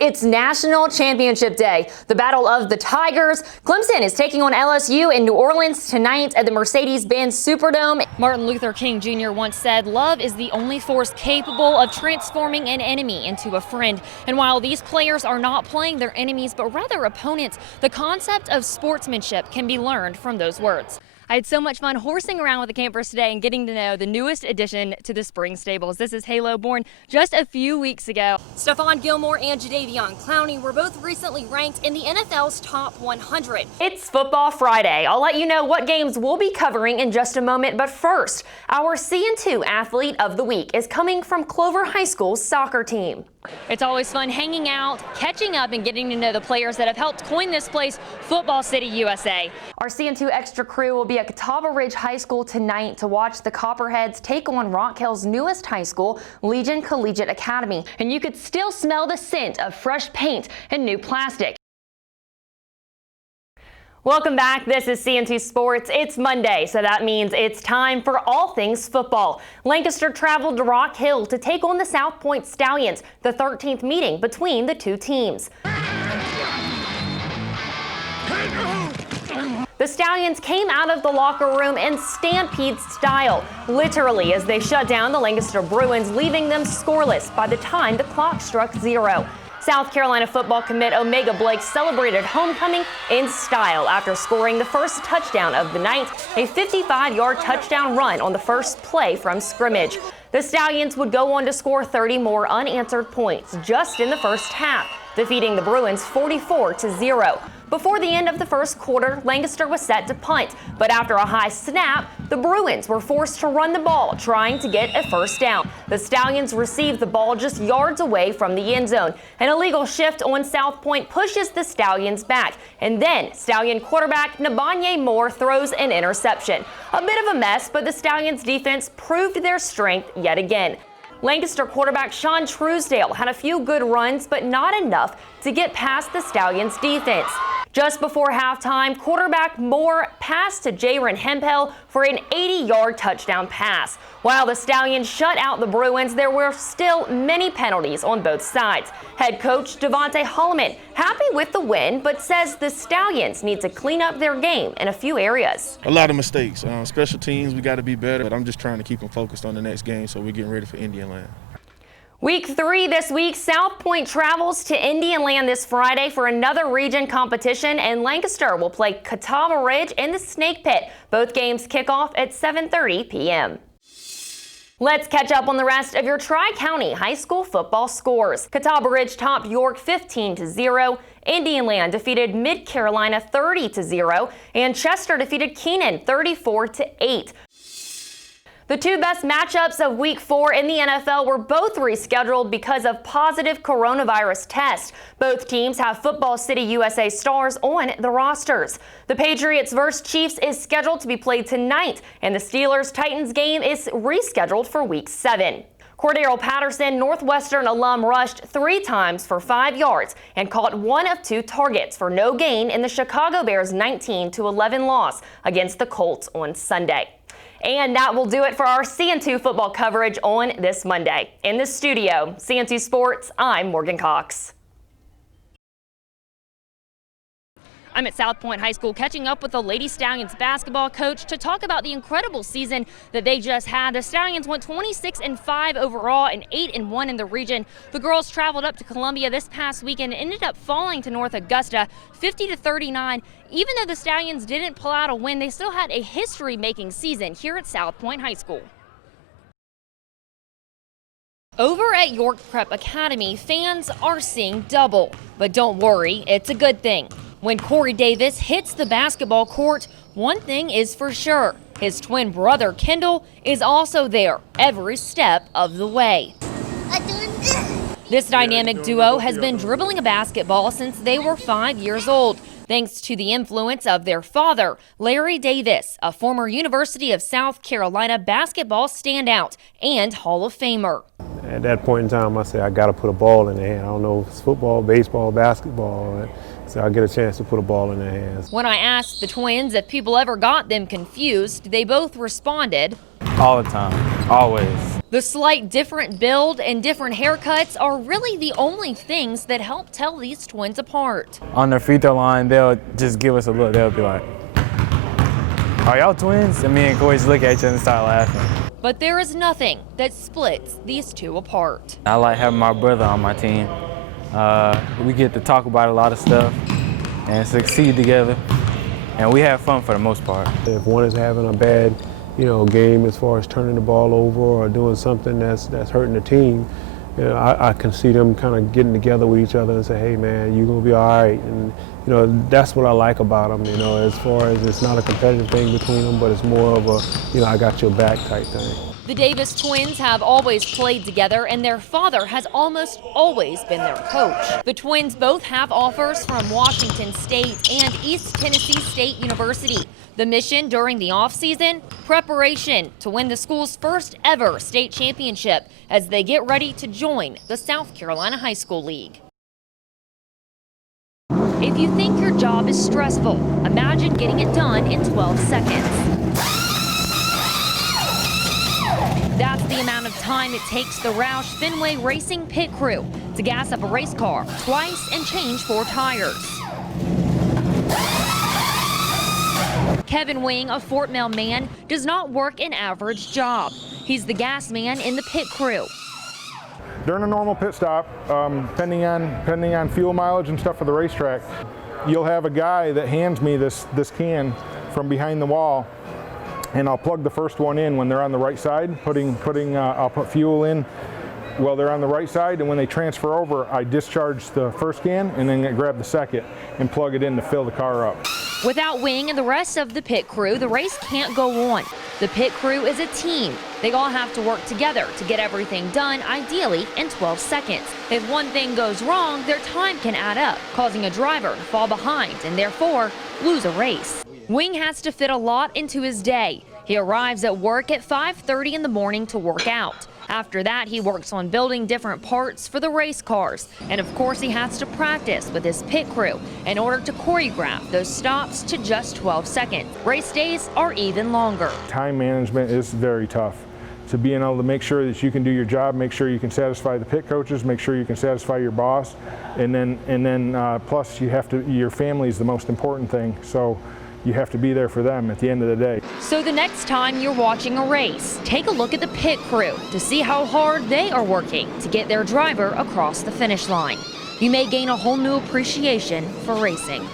It's National Championship Day, the Battle of the Tigers. Clemson is taking on LSU in New Orleans tonight at the Mercedes-Benz Superdome. Martin Luther King Jr. once said, "Love is the only force capable of transforming an enemy into a friend." And while these players are not playing their enemies, but rather opponents, the concept of sportsmanship can be learned from those words. I had so much fun horsing around with the campers today and getting to know the newest addition to the spring stables. This is Halo, born just a few weeks ago. Stephon Gilmore and Jadeveon Clowney were both recently ranked in the NFL's top 100. It's Football Friday. I'll let you know what games we'll be covering in just a moment, but first, our CN2 Athlete of the Week is coming from Clover High School's soccer team. It's always fun hanging out, catching up, and getting to know the players that have helped coin this place, Football City, USA. Our CN2 Extra crew will be at Catawba Ridge High School tonight to watch the Copperheads take on Rock Hill's newest high school, Legion Collegiate Academy. And you could still smell the scent of fresh paint and new plastic. Welcome back. This is CN2 Sports. It's Monday, so that means it's time for all things football. Lancaster traveled to Rock Hill to take on the South Point Stallions, the 13th meeting between the two teams. The Stallions came out of the locker room in stampede style, literally, as they shut down the Lancaster Bruins, leaving them scoreless by the time the clock struck 0. South Carolina football commit Omega Blake celebrated homecoming in style after scoring the first touchdown of the night, a 55-yard touchdown run on the first play from scrimmage. The Stallions would go on to score 30 more unanswered points just in the first half, defeating the Bruins 44-0. Before the end of the first quarter, Lancaster was set to punt, but after a high snap, the Bruins were forced to run the ball, trying to get a first down. The Stallions received the ball just yards away from the end zone. An illegal shift on South Point pushes the Stallions back, and then Stallion quarterback Nabanye Moore throws an interception. A bit of a mess, but the Stallions defense proved their strength yet again. Lancaster quarterback Sean Truesdale had a few good runs, but not enough to get past the Stallions defense. Just before halftime, quarterback Moore passed to Jayron Hempel for an 80-yard touchdown pass. While the Stallions shut out the Bruins, there were still many penalties on both sides. Head coach Devontae Holloman happy with the win, but says the Stallions need to clean up their game in a few areas. A lot of mistakes. Special teams, we got to be better, but I'm just trying to keep them focused on the next game, so we're getting ready for Indian Land. Week 3 this week, South Point travels to Indian Land this Friday for another region competition, and Lancaster will play Catawba Ridge in the Snake Pit. Both games kick off at 7:30 p.m. Let's catch up on the rest of your Tri-County high school football scores. Catawba Ridge topped York 15-0. Indian Land defeated Mid Carolina 30-0, and Chester defeated Keenan 34-8. The two best matchups of Week 4 in the NFL were both rescheduled because of positive coronavirus tests. Both teams have Football City USA stars on the rosters. The Patriots vs. Chiefs is scheduled to be played tonight, and the Steelers-Titans game is rescheduled for Week 7. Cordero Patterson, Northwestern alum, rushed 3 times for 5 yards and caught 1 of 2 targets for no gain in the Chicago Bears' 19-11 loss against the Colts on Sunday. And that will do it for our CN2 football coverage on this Monday. In the studio, CN2 Sports, I'm Morgan Cox. I'm at South Point High School catching up with the Lady Stallions basketball coach to talk about the incredible season that they just had. The Stallions went 26-5 overall and 8-1 in the region. The girls traveled up to Columbia this past weekend and ended up falling to North Augusta 50-39. Even though the Stallions didn't pull out a win, they still had a history-making season here at South Point High School. Over at York Prep Academy, fans are seeing double. But don't worry, it's a good thing. When Corey Davis hits the basketball court, one thing is for sure. His twin brother, Kendall, is also there every step of the way. This dynamic duo has been dribbling a basketball since they were 5 years old, thanks to the influence of their father, Larry Davis, a former University of South Carolina basketball standout and Hall of Famer. At that point in time, I said, I got to put a ball in their hand. I don't know if it's football, baseball, basketball, so I get a chance to put a ball in their hands. When I asked the twins if people ever got them confused, they both responded, all the time, always. The slight different build and different haircuts are really the only things that help tell these twins apart. On the free throw line, they'll just give us a look. They'll be like, "Are y'all twins?" And me and Corey just look at each other and start laughing. But there is nothing that splits these two apart. I like having my brother on my team. We get to talk about a lot of stuff and succeed together, and we have fun for the most part. If one is having a bad game as far as turning the ball over or doing something that's hurting the team, I can see them kind of getting together with each other and say, "Hey man, you're gonna be all right." And that's what I like about them. As far as it's not a competitive thing between them, but it's more of a I got your back type thing. The Davis twins have always played together, and their father has almost always been their coach. The twins both have offers from Washington State and East Tennessee State University. The mission during the offseason, preparation to win the school's first ever state championship as they get ready to join the South Carolina High School League. If you think your job is stressful, imagine getting it done in 12 seconds. That's the amount of time it takes the Roush Fenway Racing pit crew to gas up a race car twice and change 4 tires. Kevin Wing, a Fort Mill man, does not work an average job. He's the gas man in the pit crew. During a normal pit stop, depending on fuel mileage and stuff for the racetrack, you'll have a guy that hands me this can from behind the wall, and I'll plug the first one in when they're on the right side, I'll put fuel in while they're on the right side, and when they transfer over, I discharge the first can and then grab the second and plug it in to fill the car up. Without Wing and the rest of the pit crew, the race can't go on. The pit crew is a team. They all have to work together to get everything done, ideally in 12 seconds. If one thing goes wrong, their time can add up, causing a driver to fall behind and therefore lose a race. Wing has to fit a lot into his day. He arrives at work at 5:30 in the morning to work out. After that, he works on building different parts for the race cars. And of course, he has to practice with his pit crew in order to choreograph those stops to just 12 seconds. Race days are even longer. Time management is very tough. To being able to make sure that you can do your job, make sure you can satisfy the pit coaches, make sure you can satisfy your boss, and then plus your family is the most important thing. So you have to be there for them at the end of the day. So the next time you're watching a race, take a look at the pit crew to see how hard they are working to get their driver across the finish line. You may gain a whole new appreciation for racing.